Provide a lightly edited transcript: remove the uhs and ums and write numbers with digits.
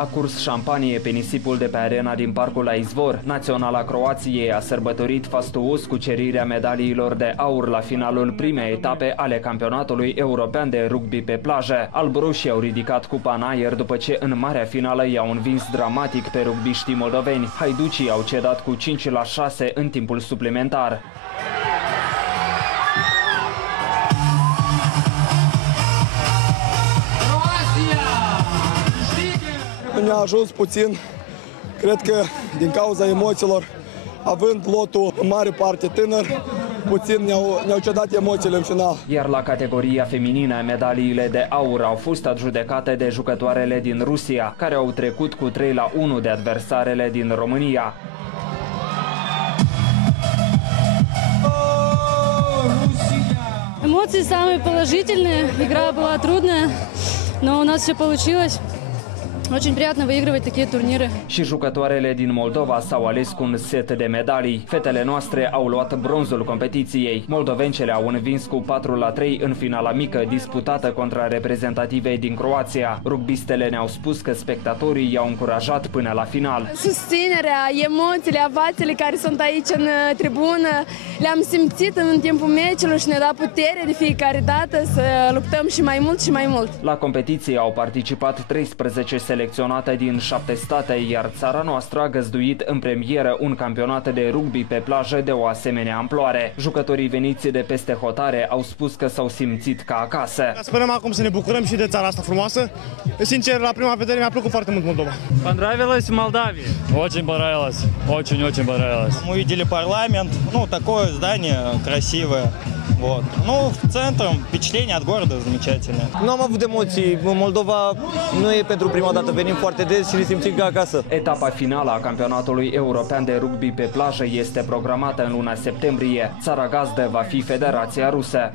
A curs șampanie pe nisipul de pe arena din Parcul la Izvor. Naționala Croației a sărbătorit fastuos cucerirea medaliilor de aur la finalul primei etape ale campionatului european de rugby pe plajă. Albroșii au ridicat cupa în aer după ce în marea finală i-au învins dramatic pe rugbiștii moldoveni. Haiducii au cedat cu 5-6 în timpul suplimentar. Ne-a ajuns puțin, cred că din cauza emoțiilor, având lotul în mare parte tânăr, puțin ne-au cedat emoțiile în final. Iar la categoria feminină, medaliile de aur au fost adjudecate de jucătoarele din Rusia, care au trecut cu 3-1 de adversarele din România. Эмоции самые положительные. Игра была трудная, но у нас все получилось. Очень приятно выигрывать такие турниры. Și jucătoarele din Moldova s-au ales cu un set de medalii. Fetele noastre au luat bronzul competiției. Moldovencele au învins cu 4-3 în finala mică disputată contra reprezentativei din Croația. Rugbistele ne-au spus că spectatorii i-au încurajat până la final. Susținerea, emoțiile, avațiile care sunt aici în tribună, le-am simțit în timpul meciului și ne-a dat putere de fiecare dată să luptăm și mai mult și mai mult. La competiție au participat 13 selecționate din 7 state, iar țara noastră a găzduit în premieră un campionat de rugby pe plajă de o asemenea amploare. Jucătorii veniți de peste hotare au spus că s-au simțit ca acasă. Sperăm acum să ne bucurăm și de țara asta frumoasă. Sincer, la prima vedere mi-a plăcut foarte mult Moldova. Понравилось в Молдавии? Очень понравилось. Очень понравилось. Мы увидели парламент, такое здание красивое. Вот. Центром впечатление от города замечательное. Nu am avut emoții. Moldova nu e pentru prima dată. Venim foarte des și ne simțim ca acasă. Etapa finală a campionatului european de rugby pe plajă este programată în luna septembrie. Țara gazdă va fi Federația Rusă.